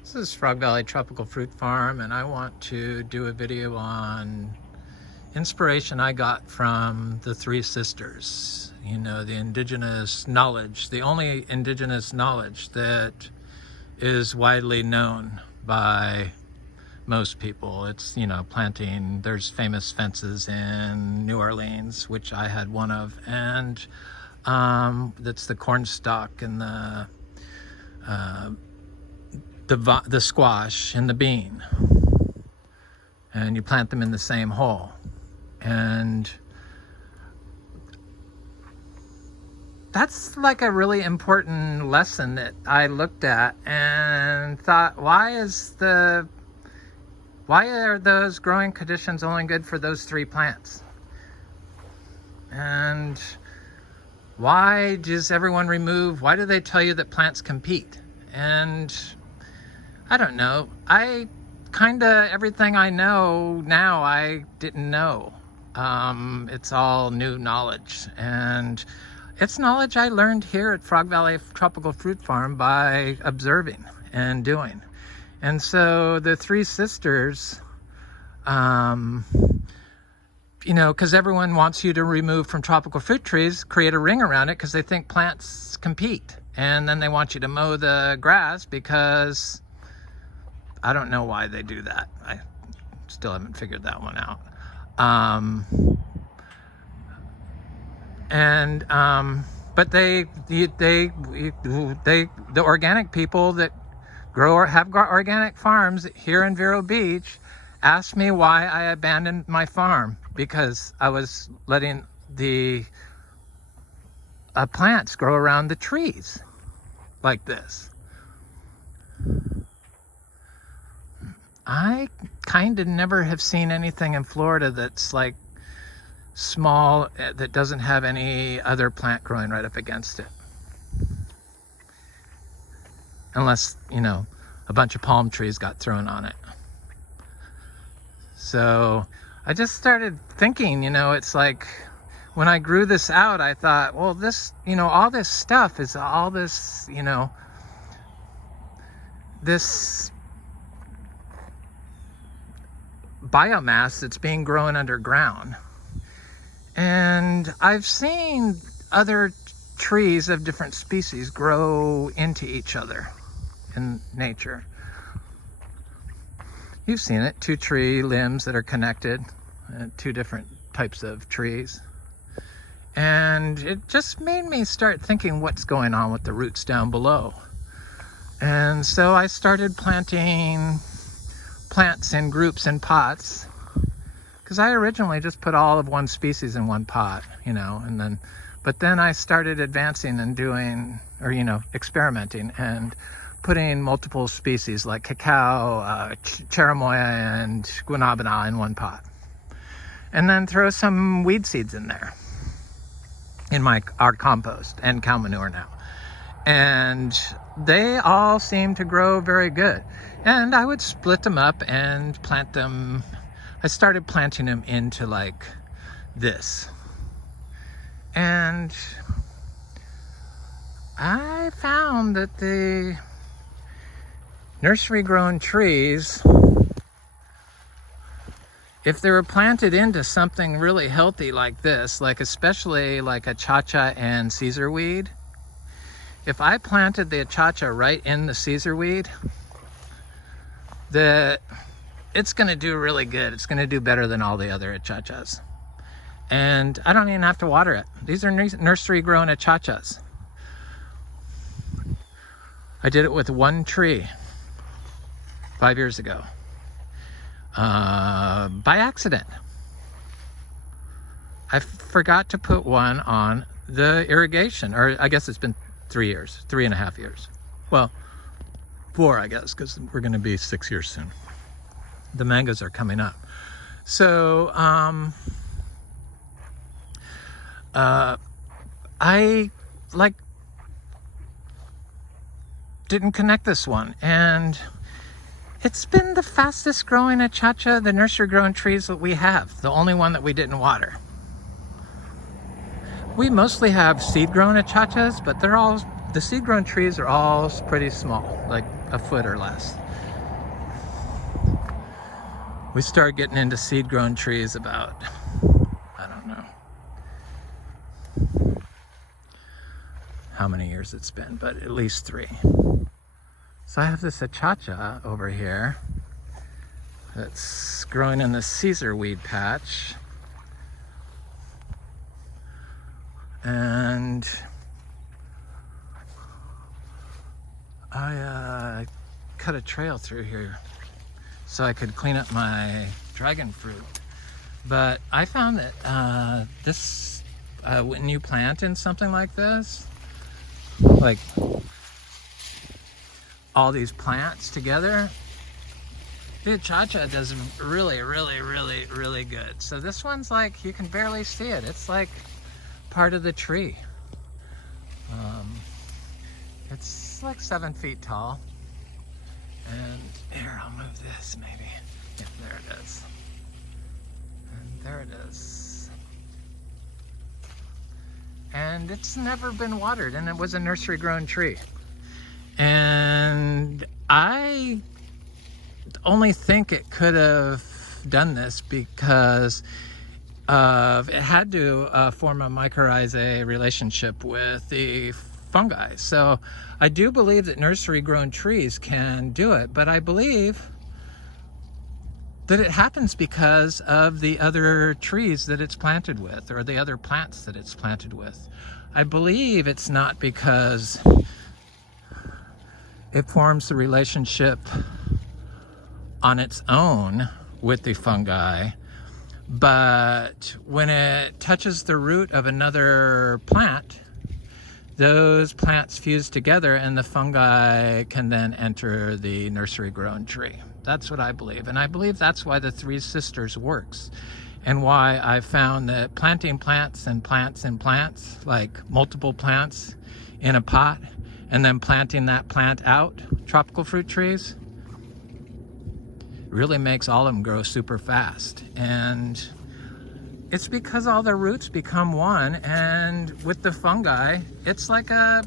This is Frog Valley Tropical Fruit Farm, and I want to do a video on inspiration I got from the Three Sisters. You know, the indigenous knowledge, the only indigenous knowledge that is widely known by most people. It's, you know, planting. There's famous fences in New Orleans, which I had one of, and that's the cornstalk and the squash and the bean, and you plant them in the same hole. And that's like a really important lesson that I looked at and thought, why are those growing conditions only good for those three plants? And why does everyone why do they tell you that plants compete? And I don't know. Everything I know now, I didn't know. It's all new knowledge. And it's knowledge I learned here at Frog Valley Tropical Fruit Farm by observing and doing. And so the Three Sisters, you know, because everyone wants you to remove from tropical fruit trees, create a ring around it because they think plants compete. And then they want you to mow the grass because I don't know why they do that. I still haven't figured that one out. But the organic people that grow or have organic farms here in Vero Beach asked me why I abandoned my farm, because I was letting the plants grow around the trees like this. I kind of never have seen anything in Florida that's like small, that doesn't have any other plant growing right up against it. Unless, you know, a bunch of palm trees got thrown on it. So I just started thinking, you know, it's like when I grew this out, I thought, well, this, you know, all this stuff is all this, you know, this biomass that's being grown underground. And I've seen other trees of different species grow into each other in nature. You've seen it, two tree limbs that are connected, two different types of trees. And it just made me start thinking what's going on with the roots down below. And so I started planting plants in groups in pots, because I originally just put all of one species in one pot, you know, but then I started advancing and doing, or, you know, experimenting and putting multiple species like cacao, cherimoya, and guanabana in one pot. And then throw some weed seeds in there in our compost and cow manure now. And they all seem to grow very good. And I would split them up and plant them. I started planting them into like this. And I found that the nursery grown trees, if they were planted into something really healthy like this, like especially like a cha-cha and Caesar weed, if I planted the cha-cha right in the Caesar weed, it's going to do really good. It's going to do better than all the other achachas. And I don't even have to water it. These are nursery grown achachas. I did it with one tree 5 years ago. By accident. I forgot to put one on the irrigation, or I guess it's been 3.5 years. Well, 4, I guess, because we're going to be 6 years soon. The mangoes are coming up. So, I didn't connect this one, and it's been the fastest growing achacha, the nursery grown trees that we have, the only one that we didn't water. We mostly have seed grown achachas, but the seed grown trees are all pretty small, like a foot or less. We started getting into seed-grown trees about, I don't know how many years it's been, but at least 3. So I have this achacha over here that's growing in the Caesar weed patch. And I cut a trail through here so I could clean up my dragon fruit. But I found that when you plant in something like this, like all these plants together, the achacha does really, really, really, really good. So this one's like, you can barely see it. It's like part of the tree. It's like 7 feet tall. And here, I'll move this maybe. Yeah, there it is. And there it is. And it's never been watered, and it was a nursery grown tree. And I only think it could have done this because it had to form a mycorrhizae relationship with the fungi. So I do believe that nursery grown trees can do it, but I believe that it happens because of the other trees that it's planted with, or the other plants that it's planted with. I believe it's not because it forms the relationship on its own with the fungi, but when it touches the root of another plant, those plants fuse together and the fungi can then enter the nursery grown tree. That's what I believe. And I believe that's why the 3 Sisters works, and why I found that planting plants and plants and plants, like multiple plants in a pot, and then planting that plant out, tropical fruit trees, really makes all of them grow super fast. And it's because all their roots become one, and with the fungi, it's like a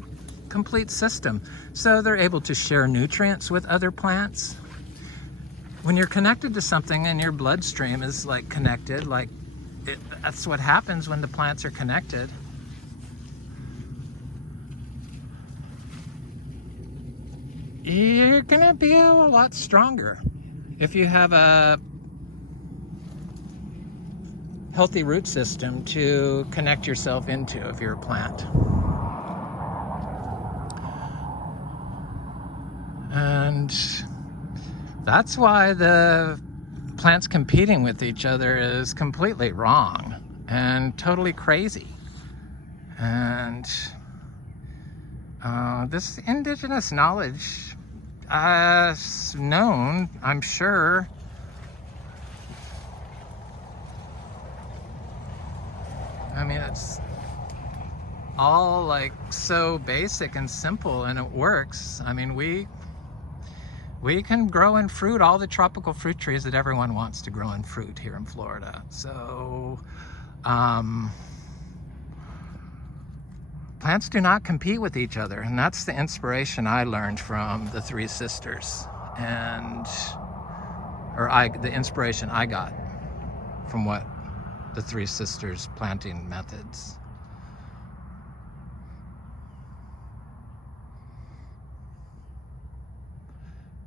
complete system. So they're able to share nutrients with other plants. When you're connected to something and your bloodstream is like connected, that's what happens when the plants are connected. You're gonna be a lot stronger if you have a healthy root system to connect yourself into if you're a plant. And that's why the plants competing with each other is completely wrong and totally crazy. And this indigenous knowledge is known, I'm sure, I mean, it's all like so basic and simple, and it works. I mean, we can grow in fruit all the tropical fruit trees that everyone wants to grow in fruit here in Florida. So plants do not compete with each other, and that's the inspiration I learned from the 3 Sisters, and the inspiration I got from what the 3 Sisters planting methods.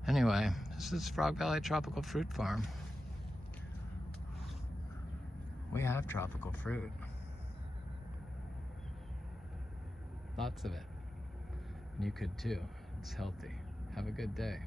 Anyway, this is Frog Valley Tropical Fruit Farm. We have tropical fruit. Lots of it. And you could too. It's healthy. Have a good day.